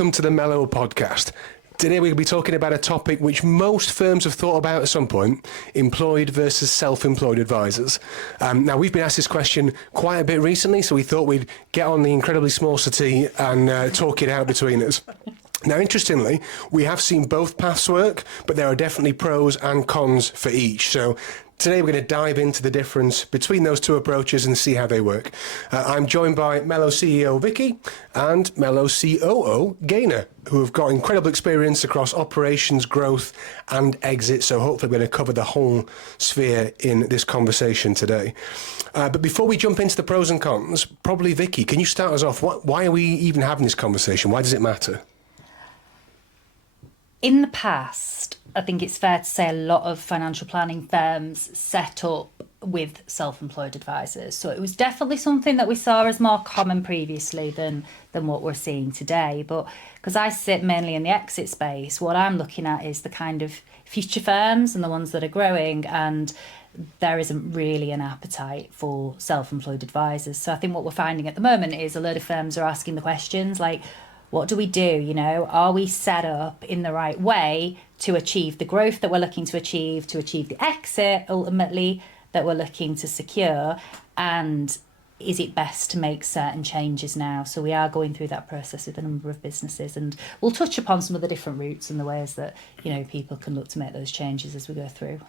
welcome to the Melo podcast. Today we're going to be talking about a topic which most firms have thought about at some point, employed versus self-employed advisors. Now, we've been asked this question quite a bit recently, so we thought we'd get on the incredibly small settee and talk it out between us. Now, interestingly, we have seen both paths work, but there are definitely pros and cons for each. So today we're going to dive into the difference between those two approaches and see how they work. I'm joined by Melo CEO Vicky and Melo COO Gaynor, who have got incredible experience across operations, growth and exit. So hopefully we're going to cover the whole sphere in this conversation today. But before we jump into the pros and cons, probably Vicky, can you start us off? Why are we even having this conversation? Why does it matter? In the past, I think it's fair to say a lot of financial planning firms set up with self-employed advisors. So it was definitely something that we saw as more common previously than what we're seeing today. But because I sit mainly in the exit space, what I'm looking at is the kind of future firms and the ones that are growing, and there isn't really an appetite for self-employed advisors. So I think what we're finding at the moment is a lot of firms are asking the questions like, what do we do? You know, are we set up in the right way to achieve the growth that we're looking to achieve the exit ultimately that we're looking to secure? And is it best to make certain changes now? So we are going through that process with a number of businesses, and we'll touch upon some of the different routes and the ways that, you know, people can look to make those changes as we go through.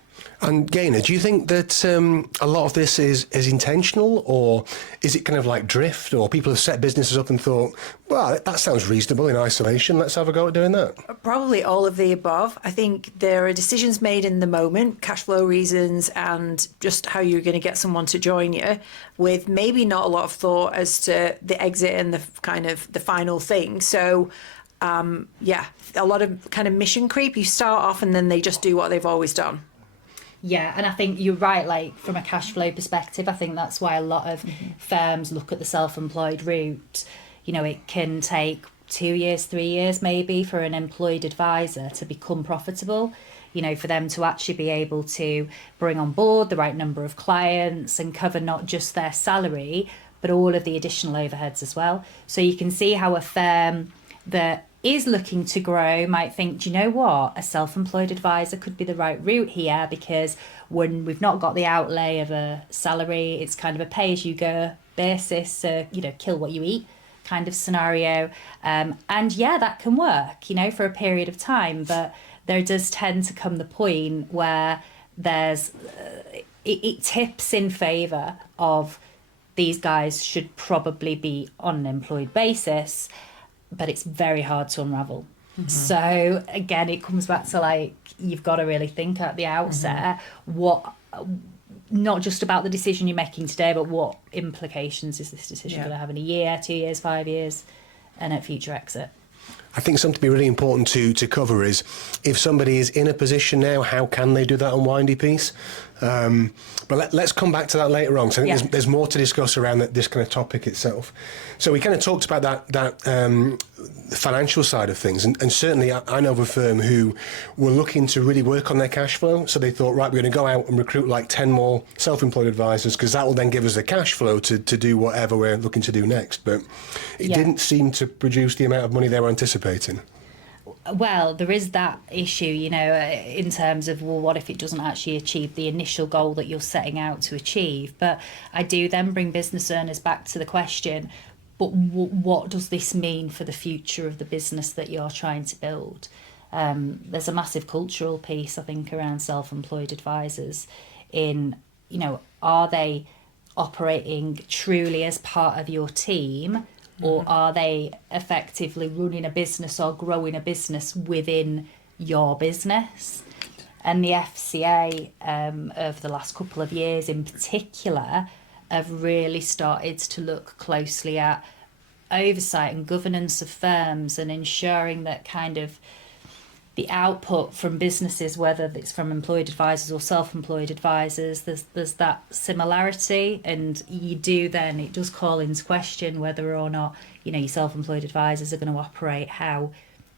And Gaynor, do you think that a lot of this is intentional, or is it kind of like drift, or people have set businesses up and thought, well, that sounds reasonable in isolation, let's have a go at doing that? Probably all of the above. I think there are decisions made in the moment, cash flow reasons, and just how you're going to get someone to join you, with maybe not a lot of thought as to the exit and the kind of the final thing. So a lot of kind of mission creep. You start off and then they just do what they've always done. Yeah, and I think you're right, like from a cash flow perspective, I think that's why a lot of firms look at the self-employed route. You know, it can take 2 years, 3 years maybe for an employed advisor to become profitable, you know, for them to actually be able to bring on board the right number of clients and cover not just their salary, but all of the additional overheads as well. So you can see how a firm that is looking to grow might think, do you know what, a self-employed advisor could be the right route here, because when we've not got the outlay of a salary, it's kind of a pay-as-you-go basis, so, you know, kill what you eat kind of scenario. And yeah, that can work, you know, for a period of time, but there does tend to come the point where there's it tips in favour of these guys should probably be on an employed basis, but it's very hard to unravel. Mm-hmm. So again, it comes back to like, you've got to really think at the outset, what, not just about the decision you're making today, but what implications is this decision going to have in a year, 2 years, 5 years, and at future exit. I think something to be really important to cover is, if somebody is in a position now, how can they do that unwindy piece? But let's come back to that later on. So I think there's more to discuss around this kind of topic itself. So we kind of talked about that financial side of things, and certainly I know of a firm who were looking to really work on their cash flow. So they thought, right, we're going to go out and recruit like 10 more self-employed advisors, because that will then give us the cash flow to do whatever we're looking to do next. But it didn't seem to produce the amount of money they were anticipating. Well, there is that issue, you know, in terms of, well, what if it doesn't actually achieve the initial goal that you're setting out to achieve? But I do then bring business owners back to the question, but what does this mean for the future of the business that you're trying to build? There's a massive cultural piece, I think, around self-employed advisors in, you know, are they operating truly as part of your team? Or are they effectively running a business or growing a business within your business? And the FCA, over the last couple of years in particular, have really started to look closely at oversight and governance of firms and ensuring that kind of the output from businesses, whether it's from employed advisors or self-employed advisors, there's that similarity, and you do then, it does call into question whether or not, you know, your self-employed advisors are going to operate how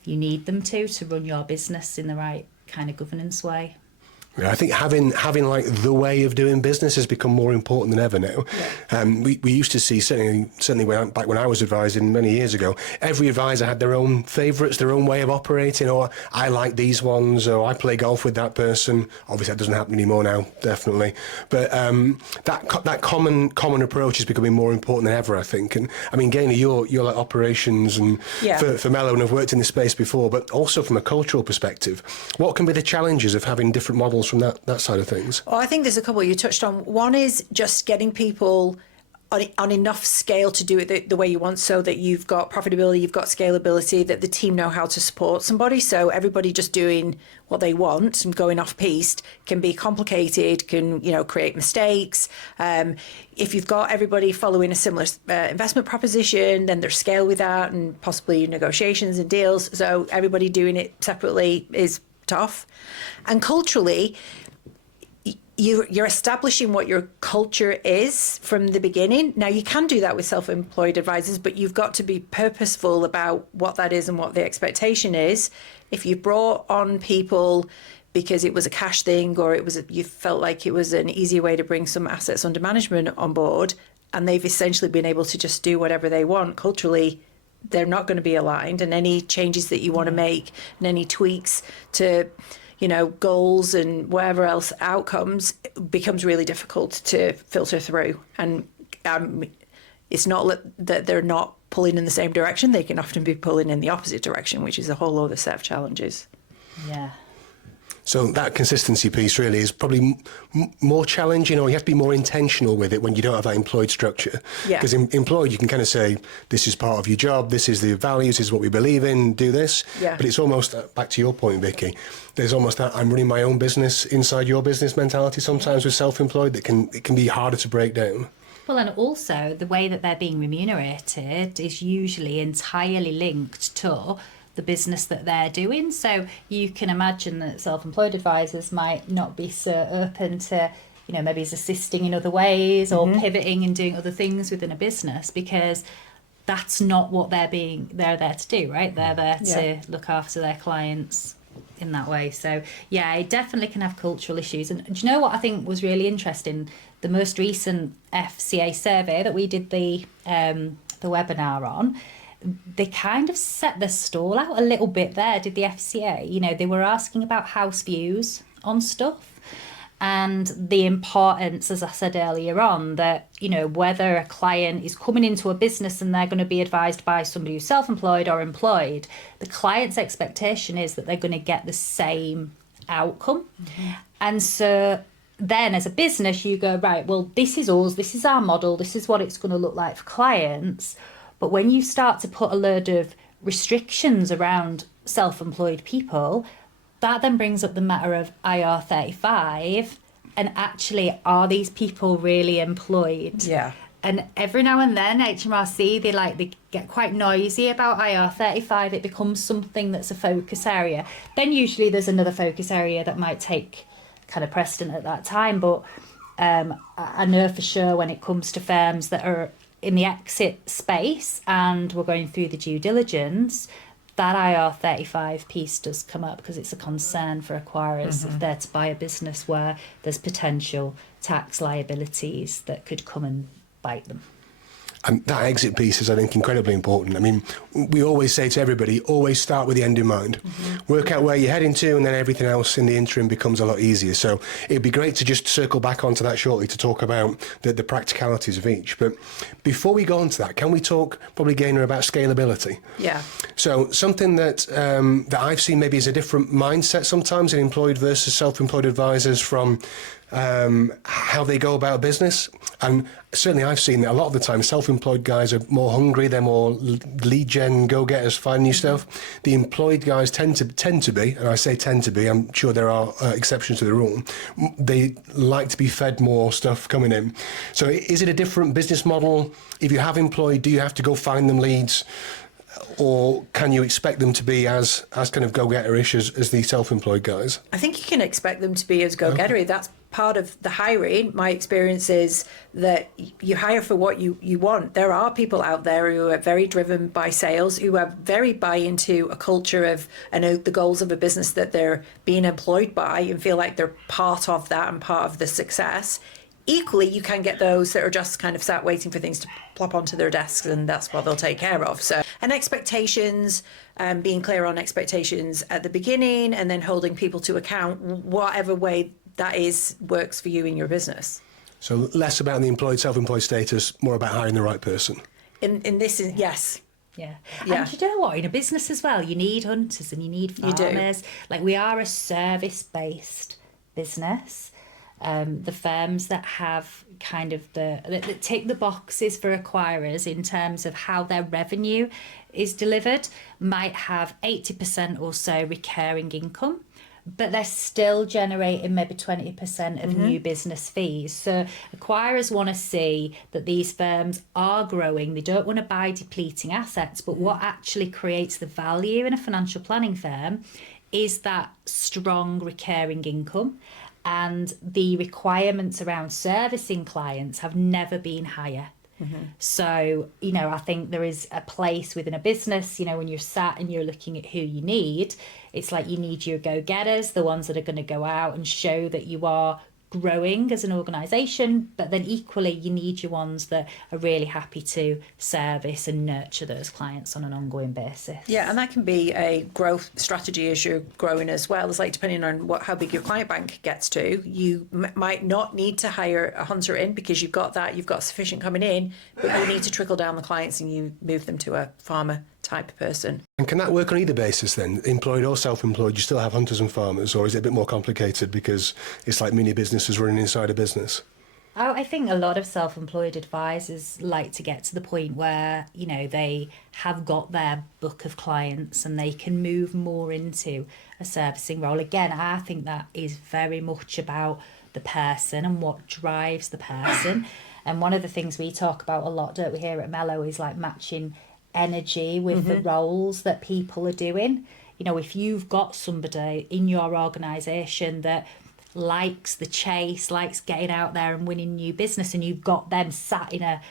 you need them to run your business in the right kind of governance way. Yeah, I think having like the way of doing business has become more important than ever now. Yeah. We used to see certainly back when I was advising many years ago, every advisor had their own favourites, their own way of operating. Or I like these ones, or I play golf with that person. Obviously, that doesn't happen anymore now, definitely. But that common approach is becoming more important than ever, I think. And I mean, Gaynor, you're like operations and for Melo, and have worked in this space before, but also from a cultural perspective, what can be the challenges of having different models from that side of things? Oh, I think there's a couple you touched on. One is just getting people on enough scale to do it the way you want, so that you've got profitability, you've got scalability, that the team know how to support somebody. So everybody just doing what they want and going off piste can be complicated, can create mistakes. If you've got everybody following a similar investment proposition, then there's scale with that and possibly negotiations and deals. So everybody doing it separately is tough. And culturally, you're establishing what your culture is from the beginning. Now, you can do that with self-employed advisors, but you've got to be purposeful about what that is and what the expectation is. If you brought on people because it was a cash thing, or you felt like it was an easier way to bring some assets under management on board, and they've essentially been able to just do whatever they want, culturally, they're not going to be aligned. And any changes that you want to make and any tweaks to goals and whatever else outcomes becomes really difficult to filter through. And it's not that they're not pulling in the same direction. They can often be pulling in the opposite direction, which is a whole other set of challenges. Yeah. So that consistency piece really is probably more challenging, or you have to be more intentional with it when you don't have that employed structure. Yeah. Because employed, you can kind of say, this is part of your job, this is the values, this is what we believe in, do this. Yeah. But it's almost, back to your point, Vicky, there's almost that I'm running my own business inside your business mentality sometimes with self-employed it can be harder to break down. Well, and also the way that they're being remunerated is usually entirely linked to the business that they're doing. So you can imagine that self-employed advisors might not be so open to, maybe assisting in other ways or pivoting and doing other things within a business, because that's not what they're there to do, right? They're there to look after their clients in that way. So yeah, it definitely can have cultural issues. And do you know what I think was really interesting? The most recent FCA survey that we did the webinar on, they kind of set the stall out a little bit there, did the FCA. They were asking about house views on stuff and the importance, as I said earlier on, that, whether a client is coming into a business and they're going to be advised by somebody who's self-employed or employed, the client's expectation is that they're going to get the same outcome. And so then as a business, you go, right, well, this is us, this is our model, this is what it's going to look like for clients. But when you start to put a load of restrictions around self-employed people, that then brings up the matter of IR35, and actually, are these people really employed? Yeah. And every now and then, HMRC, they get quite noisy about IR35. It becomes something that's a focus area. Then usually there's another focus area that might take kind of precedent at that time. But I know for sure when it comes to firms that are in the exit space and we're going through the due diligence, that IR35 piece does come up because it's a concern for acquirers if they're to buy a business where there's potential tax liabilities that could come and bite them. And that exit piece is, I think, incredibly important. I mean, we always say to everybody, always start with the end in mind. Work out where you're heading to, and then everything else in the interim becomes a lot easier. So it'd be great to just circle back onto that shortly to talk about the practicalities of each. But before we go on to that, can we talk, probably, Gaynor, about scalability? Yeah. So something that that I've seen maybe is a different mindset sometimes in employed versus self-employed advisors from how they go about business. And certainly I've seen that a lot of the time self-employed guys are more hungry, they're more lead gen, go-getters, find new stuff. The employed guys tend to be, and I say tend to be, I'm sure there are exceptions to the rule, they like to be fed more stuff coming in. So is it a different business model? If you have employed, do you have to go find them leads? Or can you expect them to be as kind of go-getter-ish as the self-employed guys? I think you can expect them to be as go-gettery. That's part of the hiring, my experience is that you hire for what you want. There are people out there who are very driven by sales, who are very buy into a culture of and the goals of a business that they're being employed by and feel like they're part of that and part of the success. Equally, you can get those that are just kind of sat waiting for things to plop onto their desks, and that's what they'll take care of. So, and expectations, being clear on expectations at the beginning, and then holding people to account, whatever way that is works for you in your business. So less about the employed, self-employed status, more about hiring the right person. In this, yes. Yeah. Yeah. And you know what? In a business as well, you need hunters and you need You do. farmers. Like, we are a service-based business. The firms that have kind of that tick the boxes for acquirers in terms of how their revenue is delivered might have 80% or so recurring income, but they're still generating maybe 20% of new business fees. So acquirers want to see that these firms are growing. They don't want to buy depleting assets, but what actually creates the value in a financial planning firm is that strong recurring income. And the requirements around servicing clients have never been higher. So, I think there is a place within a business, when you're sat and you're looking at who you need, it's like you need your go-getters, the ones that are going to go out and show that you are growing as an organisation, but then equally you need your ones that are really happy to service and nurture those clients on an ongoing basis. Yeah, and that can be a growth strategy as you're growing as well. It's like depending on how big your client bank gets to, you might not need to hire a hunter in because you've got sufficient coming in, but you need to trickle down the clients and you move them to a farmer type person. And can that work on either basis then, employed or self-employed? You still have hunters and farmers, or is it a bit more complicated because it's like mini businesses running inside a business? Oh, I think a lot of self-employed advisors like to get to the point where, they have got their book of clients and they can move more into a servicing role. Again, I think that is very much about the person and what drives the person. And one of the things we talk about a lot, don't we, here at Melo, is like matching energy with the roles that people are doing. If you've got somebody in your organisation that likes the chase, likes getting out there and winning new business, and you've got them sat in a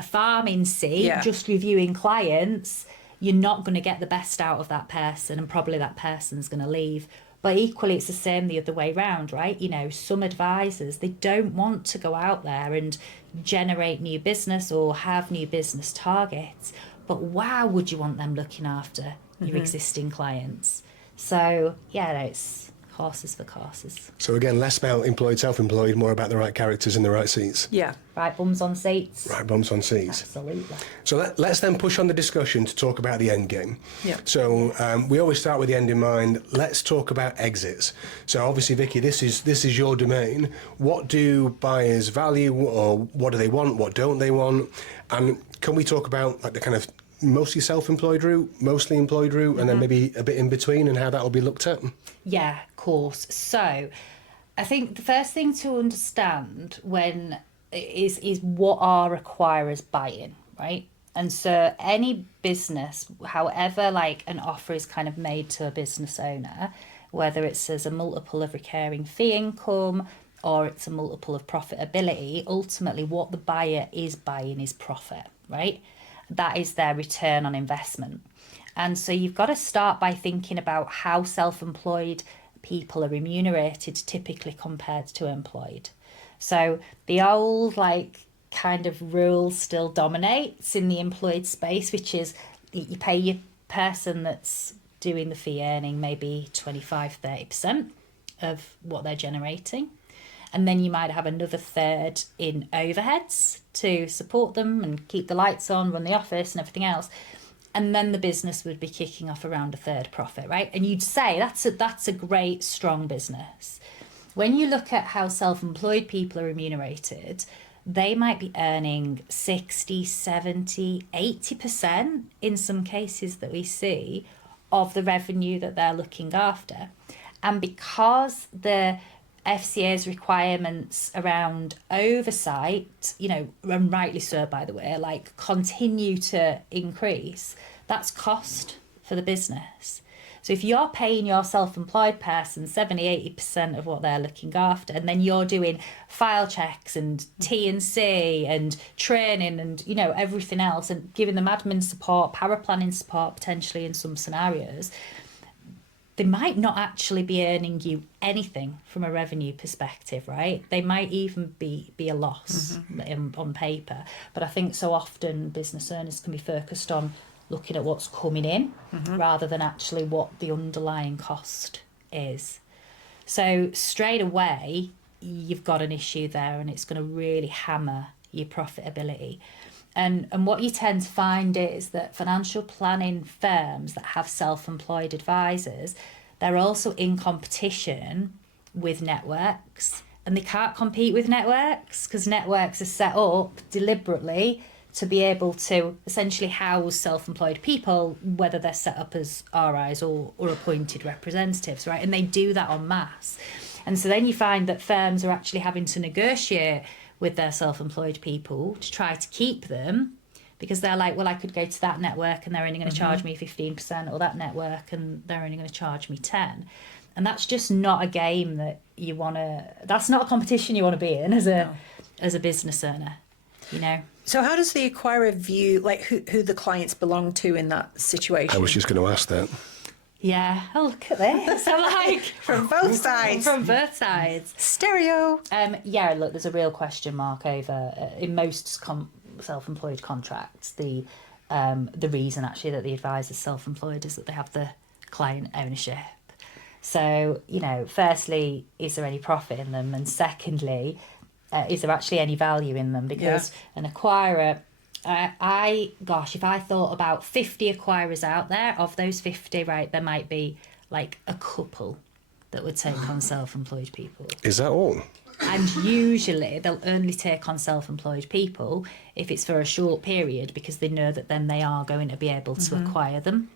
farming seat just reviewing clients, you're not going to get the best out of that person, and probably that person's going to leave. But equally, it's the same the other way round, right? Some advisors, they don't want to go out there and generate new business or have new business targets, but wow, would you want them looking after your existing clients? So, it's horses for courses. So again, less about employed, self-employed, more about the right characters in the right seats. Yeah. Right bums on seats. Right bums on seats. Absolutely. So let's then push on the discussion to talk about the end game. Yeah. So we always start with the end in mind. Let's talk about exits. So obviously, Vicky, this is your domain. What do buyers value, or what do they want? What don't they want? And can we talk about like the kind of mostly self-employed route, mostly employed route, and then maybe a bit in between, and how that will be looked at? Yeah, of course. So I think the first thing to understand is what are acquirers buying, right? And so any business, however like an offer is kind of made to a business owner, whether it's as a multiple of recurring fee income or it's a multiple of profitability, ultimately what the buyer is buying is profit, right? That is their return on investment. And so you've got to start by thinking about how self-employed people are remunerated typically compared to employed. So the old kind of rule still dominates in the employed space, which is you pay your person that's doing the fee earning maybe 25-30% of what they're generating. And then you might have another third in overheads to support them and keep the lights on, run the office and everything else. And then the business would be kicking off around a third profit, right? And you'd say that's a great, strong business. When you look at how self-employed people are remunerated, they might be earning 60, 70, 80% in some cases that we see of the revenue that they're looking after. And because the FCA's requirements around oversight, and rightly so, by the way, continue to increase, that's cost for the business. So if you're paying your self-employed person 70-80% of what they're looking after, and then you're doing file checks and T&C and training and, you know, everything else, and giving them admin support, power planning support potentially in some scenarios, they might not actually be earning you anything from a revenue perspective, right? They might even be a loss on paper. But I think so often business owners can be focused on looking at what's coming in rather than actually what the underlying cost is. So straight away, you've got an issue there, and it's going to really hammer your profitability. And what you tend to find is that financial planning firms that have self-employed advisors, they're also in competition with networks, and they can't compete with networks because networks are set up deliberately to be able to essentially house self-employed people, whether they're set up as RIs or appointed representatives, right? And they do that en masse. And so then you find that firms are actually having to negotiate with their self-employed people to try to keep them, because they're like, well, I could go to that network and they're only going to charge me 15%, or that network and they're only going to charge me 10%. And that's just not a game that you want to, that's not a competition you want to be in as a business owner, you know? So how does the acquirer view, like, who the clients belong to in that situation? I was just going to ask that. Yeah. Oh, look at this. I'm like... From both sides. From both sides. Stereo. Yeah, look, there's a real question mark over, in most self-employed contracts, the reason actually that the advisor's self-employed is that they have the client ownership. So, you know, firstly, is there any profit in them? And secondly, is there actually any value in them? Because an acquirer... if I thought about 50 acquirers out there, of those 50, right, there might be like a couple that would take on self-employed people. Is that all? And usually they'll only take on self-employed people if it's for a short period, because they know that then they are going to be able to acquire them.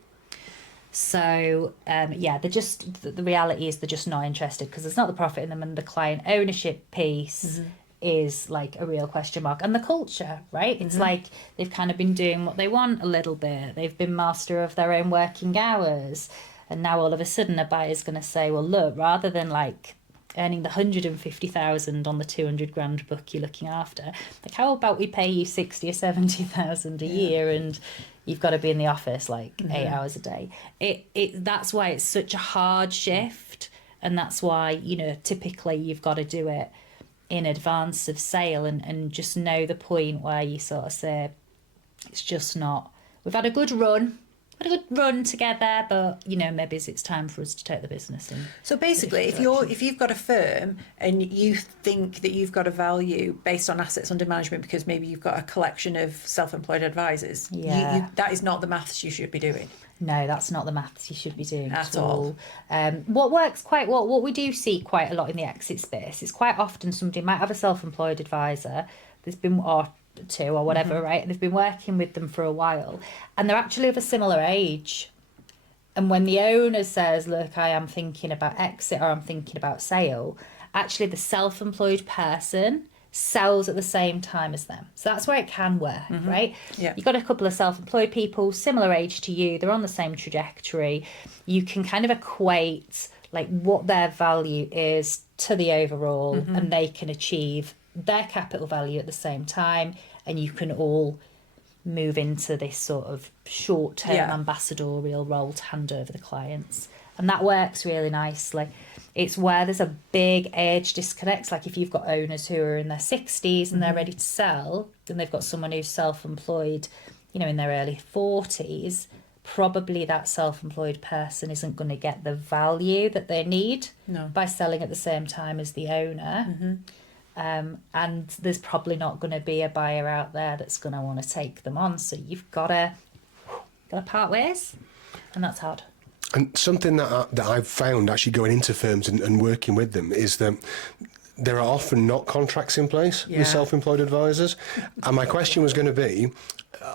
So, they're just, the reality is they're just not interested because there's not the profit in them, and the client ownership piece is like a real question mark. And the culture, right? It's like they've kind of been doing what they want a little bit. They've been master of their own working hours. And now all of a sudden a buyer's going to say, well, look, rather than like earning the 150,000 on the 200 grand book you're looking after, like, how about we pay you 60 or 70,000 a year, and you've got to be in the office like 8 hours a day. That's why it's such a hard shift. And that's why, you know, typically you've got to do it in advance of sale, and just know the point where you sort of say, it's just not, we've had a good run together, but, you know, maybe it's time for us to take the business in. So basically, if you've got a firm and you think that you've got a value based on assets under management because maybe you've got a collection of self-employed advisors, that is not the maths you should be doing. No, that's not the maths you should be doing at all. What we do see quite a lot in the exit space is quite often somebody might have a self-employed advisor, or two or whatever, right? And they've been working with them for a while, and they're actually of a similar age. And when the owner says, look, I am thinking about exit, or I'm thinking about sale, actually the self-employed person sells at the same time as them. So that's where it can work, right? Yeah. You've got a couple of self-employed people, similar age to you, they're on the same trajectory. You can kind of equate like what their value is to the overall, and they can achieve their capital value at the same time, and you can all move into this sort of short-term ambassadorial role to hand over the clients. And that works really nicely. It's where there's a big age disconnect. Like if you've got owners who are in their 60s and they're ready to sell, and they've got someone who's self-employed, you know, in their early 40s, probably that self-employed person isn't going to get the value that they need by selling at the same time as the owner. And there's probably not going to be a buyer out there that's going to want to take them on. So you've got to part ways, and that's hard. And something that I've found actually going into firms and working with them is that there are often not contracts in place with self-employed advisors. And my question was going to be,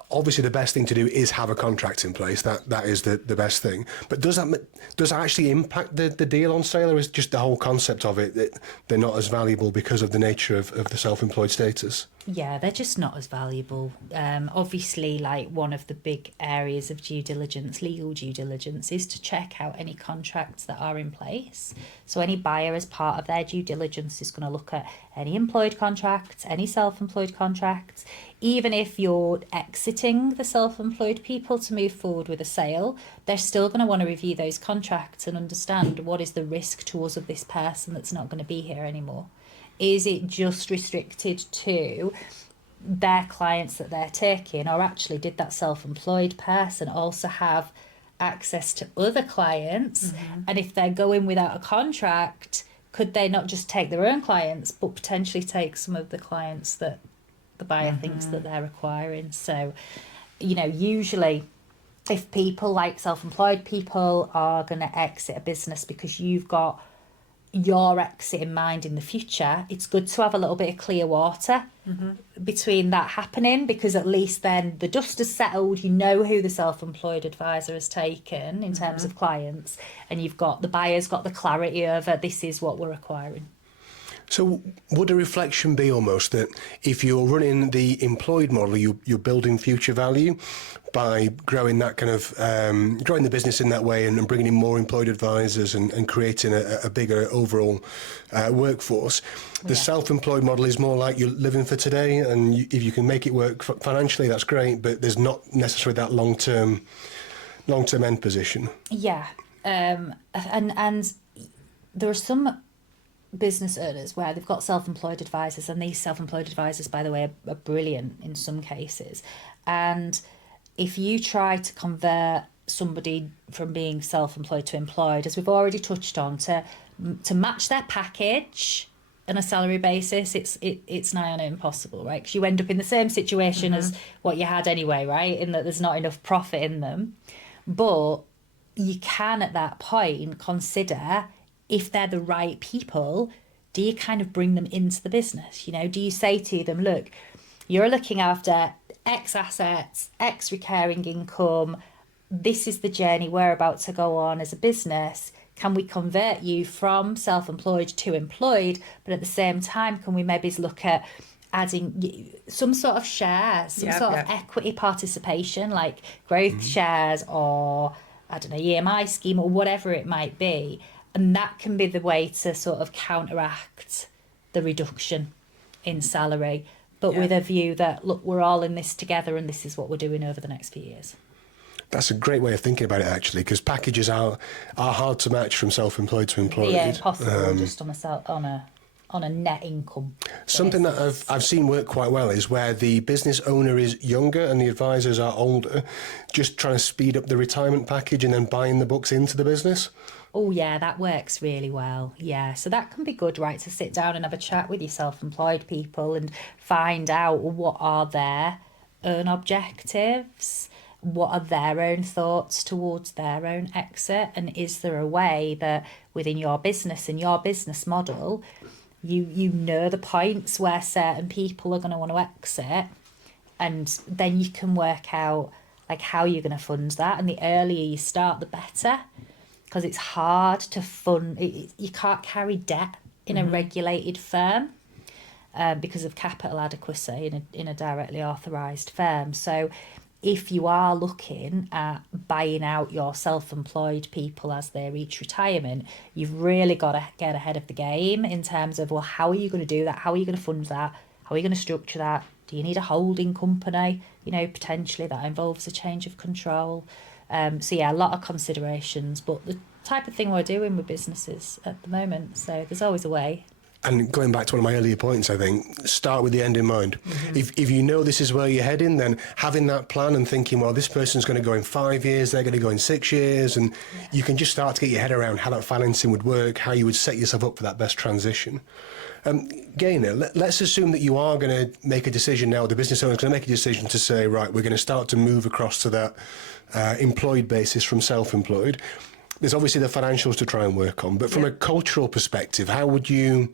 obviously the best thing to do is have a contract in place. That is the best thing. But does that actually impact the deal on sale, or is just the whole concept of it that they're not as valuable because of the nature of the self-employed status? Yeah, they're just not as valuable. Obviously, like one of the big areas of due diligence, legal due diligence, is to check out any contracts that are in place. So any buyer, as part of their due diligence, is going to look at any employed contracts, any self-employed contracts. Even if you're exiting the self-employed people to move forward with a sale, they're still going to want to review those contracts and understand what is the risk to us of this person that's not going to be here anymore. Is it just restricted to their clients that they're taking, or actually did that self-employed person also have access to other clients? And if they're going without a contract, could they not just take their own clients but potentially take some of the clients that the buyer thinks that they're acquiring? So, usually if people, like self-employed people, are going to exit a business because you've got your exit in mind in the future, it's good to have a little bit of clear water between that happening, because at least then the dust has settled, you know who the self-employed advisor has taken in terms of clients, and you've got the buyer's got the clarity over this is what we're acquiring. So would a reflection be almost that if you're running the employed model, you're building future value by growing that kind of, growing the business in that way and bringing in more employed advisors and creating a bigger overall workforce. The self-employed model is more like you're living for today, and if you can make it work financially, that's great, but there's not necessarily that long-term end position. Yeah, and there are some business owners where they've got self-employed advisors, and these self-employed advisors, by the way, are brilliant in some cases. And if you try to convert somebody from being self-employed to employed, as we've already touched on, to match their package on a salary basis, it's nigh on impossible, right? Because you end up in the same situation as what you had anyway, right? In that there's not enough profit in them. But you can at that point consider, if they're the right people, do you kind of bring them into the business? Do you say to them, look, you're looking after X assets, X recurring income, this is the journey we're about to go on as a business. Can we convert you from self-employed to employed? But at the same time, can we maybe look at adding some sort of shares, some sort of equity participation, like growth shares, or I don't know, EMI scheme, or whatever it might be. And that can be the way to sort of counteract the reduction in salary, but with a view that, look, we're all in this together and this is what we're doing over the next few years. That's a great way of thinking about it, actually, because packages are hard to match from self-employed to employed. Yeah, impossible just on a net income. Something that I've seen work quite well is where the business owner is younger and the advisors are older, just trying to speed up the retirement package and then buying the books into the business. Oh, yeah, that works really well. Yeah, so that can be good, right, to sit down and have a chat with your self-employed people and find out what are their own objectives, what are their own thoughts towards their own exit, and is there a way that within your business and your business model, you know the points where certain people are going to want to exit, and then you can work out like how you're going to fund that. And the earlier you start, the better, because it's hard to fund. You can't carry debt in a regulated firm because of capital adequacy in a directly authorised firm. So if you are looking at buying out your self-employed people as they reach retirement, you've really got to get ahead of the game in terms of, well, how are you going to do that? How are you going to fund that? How are you going to structure that? Do you need a holding company? Potentially that involves a change of control. So yeah, a lot of considerations, but the type of thing we're doing with businesses at the moment. So there's always a way. And going back to one of my earlier points, I think, start with the end in mind. If you know this is where you're heading, then having that plan and thinking, well, this person's going to go in 5 years, they're going to go in 6 years, and you can just start to get your head around how that financing would work, how you would set yourself up for that best transition. Gaynor, let's assume that you are going to make a decision now, the business owner is going to make a decision to say, right, we're going to start to move across to that employed basis from self-employed. There's obviously the financials to try and work on, but from a cultural perspective, how would you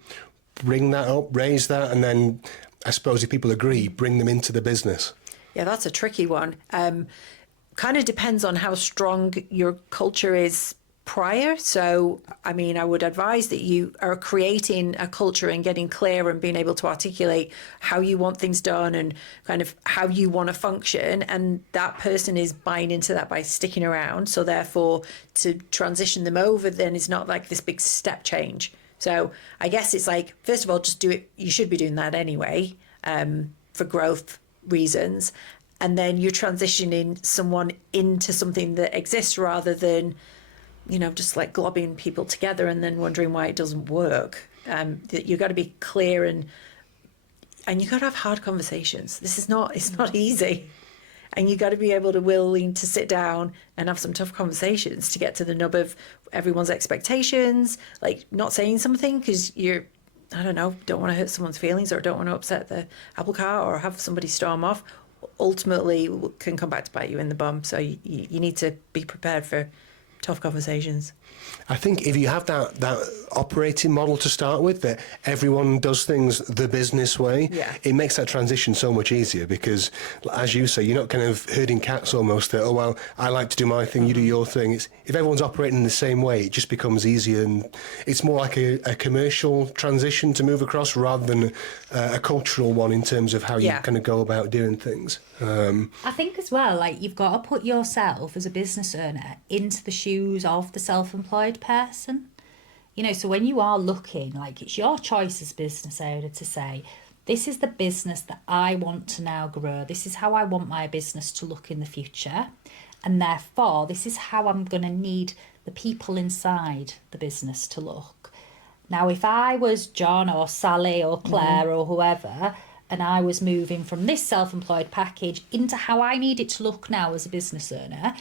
bring that up, raise that, and then, I suppose if people agree, bring them into the business? Yeah, that's a tricky one. Kind of depends on how strong your culture is prior. So, I mean, I would advise that you are creating a culture and getting clear and being able to articulate how you want things done and kind of how you want to function. And that person is buying into that by sticking around. So therefore, to transition them over then is not like this big step change. So I guess it's like, first of all, just do it. You should be doing that anyway, for growth reasons. And then you're transitioning someone into something that exists rather than, you know, just like globbing people together and then wondering why it doesn't work. You've got to be clear and you've got to have hard conversations. It's not easy. And you've got to be able to willing to sit down and have some tough conversations to get to the nub of everyone's expectations, like not saying something because I don't know, don't want to hurt someone's feelings or don't want to upset the apple cart or have somebody storm off, ultimately can come back to bite you in the bum. So you need to be prepared for tough conversations. I think if you have that operating model to start with, that everyone does things the business way, it makes that transition so much easier because, as you say, you're not kind of herding cats almost that, oh, well, I like to do my thing, you do your thing. If everyone's operating in the same way, it just becomes easier and it's more like a commercial transition to move across rather than a cultural one in terms of how you kind of go about doing things. I think as well, like you've got to put yourself as a business owner into the shoes of the self-employed person. You know, so when you are looking, like it's your choice as a business owner to say, this is the business that I want to now grow. This is how I want my business to look in the future. And therefore, this is how I'm going to need the people inside the business to look. Now, if I was John or Sally or Claire or whoever, and I was moving from this self-employed package into how I need it to look now as a business owner,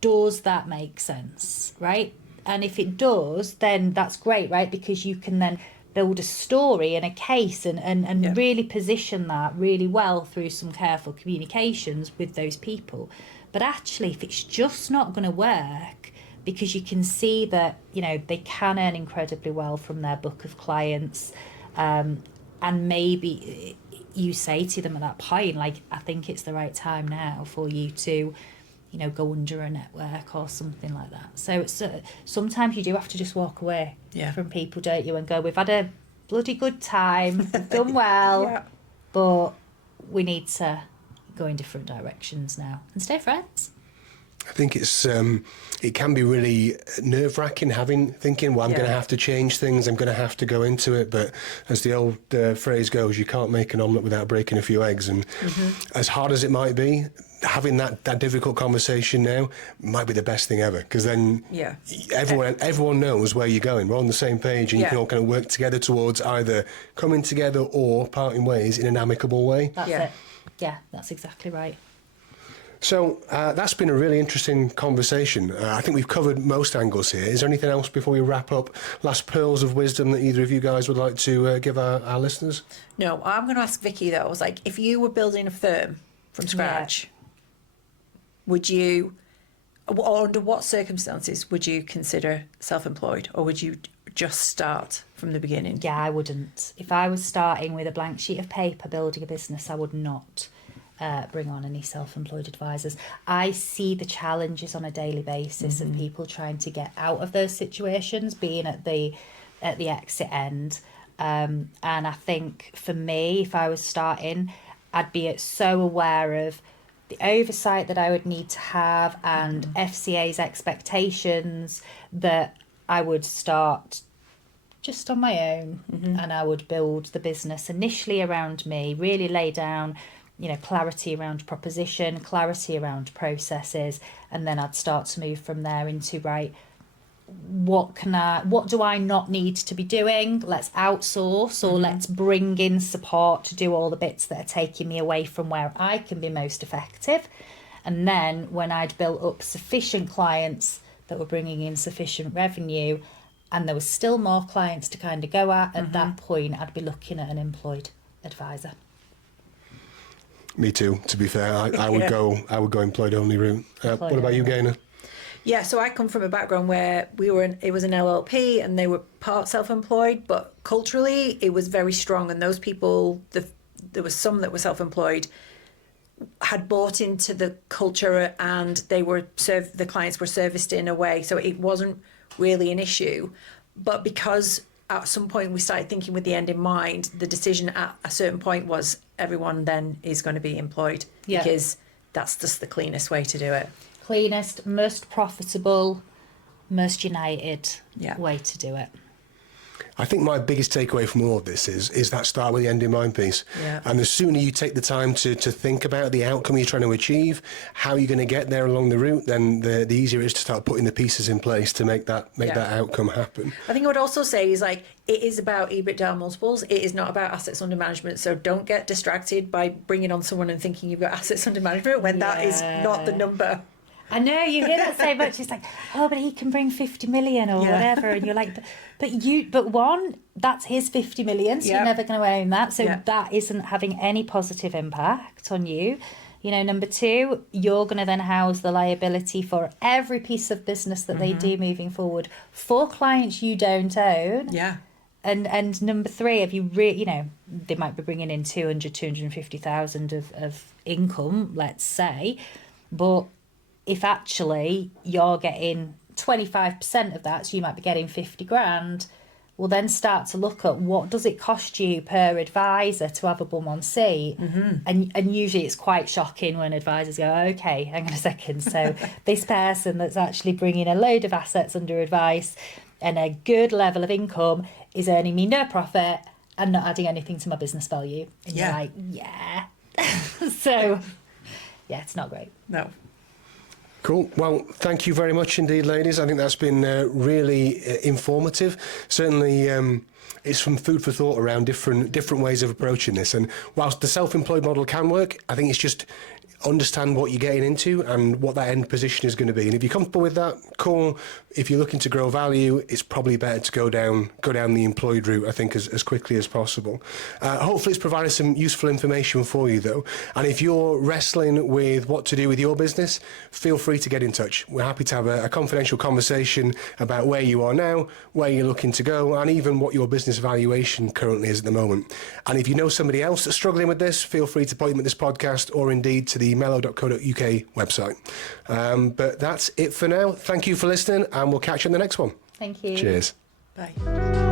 does that make sense, right? And if it does, then that's great, right? Because you can then build a story and a case and really position that really well through some careful communications with those people. But actually, if it's just not going to work, because you can see that, you know, they can earn incredibly well from their book of clients, and maybe you say to them at that point, like, I think it's the right time now for you to, you know, go under a network or something like that. So it's sometimes you do have to just walk away from people, don't you, and go, we've had a bloody good time, we've done well, but we need to go in different directions now and stay friends. I think it can be really nerve-wracking thinking, well, I'm going to have to change things, I'm going to have to go into it. But as the old phrase goes, you can't make an omelette without breaking a few eggs. And as hard as it might be, having that difficult conversation now might be the best thing ever, because then everyone knows where you're going. We're on the same page and you can all kind of work together towards either coming together or parting ways in an amicable way. That's it. Yeah, that's exactly right. So that's been a really interesting conversation. I think we've covered most angles here. Is there anything else before we wrap up? Last pearls of wisdom that either of you guys would like to give our listeners? No, I'm going to ask Vicky though. I was like, if you were building a firm from scratch, would you, or under what circumstances would you consider self-employed, or would you just start from the beginning? Yeah, I wouldn't. If I was starting with a blank sheet of paper building a business, I would not bring on any self-employed advisors. I see the challenges on a daily basis of people trying to get out of those situations, being at the exit end. And I think for me, if I was starting, I'd be so aware of the oversight that I would need to have and FCA's expectations that I would start just on my own and I would build the business initially around me, really lay down, you know, clarity around proposition, clarity around processes, and then I'd start to move from there into, right, what do I not need to be doing? Let's outsource or let's bring in support to do all the bits that are taking me away from where I can be most effective. And then when I'd built up sufficient clients that were bringing in sufficient revenue and there was still more clients to kind of go at that point, I'd be looking at an employed advisor. Me too, to be fair. I would go employed only route. What about you, Gaynor? Yeah, so I come from a background where it was an LLP and they were part self-employed, but culturally it was very strong. And those people, there was some that were self-employed, had bought into the culture and the clients were serviced in a way, so it wasn't really an issue. But because at some point we started thinking with the end in mind, the decision at a certain point was everyone then is going to be employed, because that's just the cleanest way to do it. Cleanest, most profitable, most united way to do it. I think my biggest takeaway from all of this is that start with the end in mind piece. Yeah. And the sooner you take the time to think about the outcome you're trying to achieve, how you're going to get there along the route, then the easier it is to start putting the pieces in place to make that outcome happen. I think I would also say is like, it is about EBITDA multiples. It is not about assets under management. So don't get distracted by bringing on someone and thinking you've got assets under management when that is not the number. I know, you hear that so much. It's like, oh, but he can bring 50 million or whatever. And you're like, but one, that's his 50 million. So you're never going to own that. So that isn't having any positive impact on you. You know, number two, you're going to then house the liability for every piece of business that they do moving forward for clients you don't own. Yeah. And number three, if you they might be bringing in 250,000 of income, let's say, but if actually you're getting 25% of that, so you might be getting 50 grand, we'll then start to look at what does it cost you per advisor to have a bum on seat. And usually it's quite shocking when advisors go, okay, hang on a second, so this person that's actually bringing a load of assets under advice and a good level of income is earning me no profit and not adding anything to my business value. And you're like, so it's not great. No. Cool. Well, thank you very much indeed, ladies. I think that's been really informative. Certainly, it's some food for thought around different ways of approaching this. And whilst the self-employed model can work, I think it's just understand what you're getting into and what that end position is going to be. And if you're comfortable with that, cool. If you're looking to grow value, it's probably better to go down the employed route, I think, as quickly as possible. Hopefully it's provided some useful information for you, though. And if you're wrestling with what to do with your business, feel free to get in touch. We're happy to have a confidential conversation about where you are now, where you're looking to go, and even what your business valuation currently is at the moment. And if you know somebody else that's struggling with this, feel free to point them at this podcast or indeed to the melo.co.uk website. But that's it for now. Thank you for listening, and we'll catch you in the next one. Thank you. Cheers. Bye.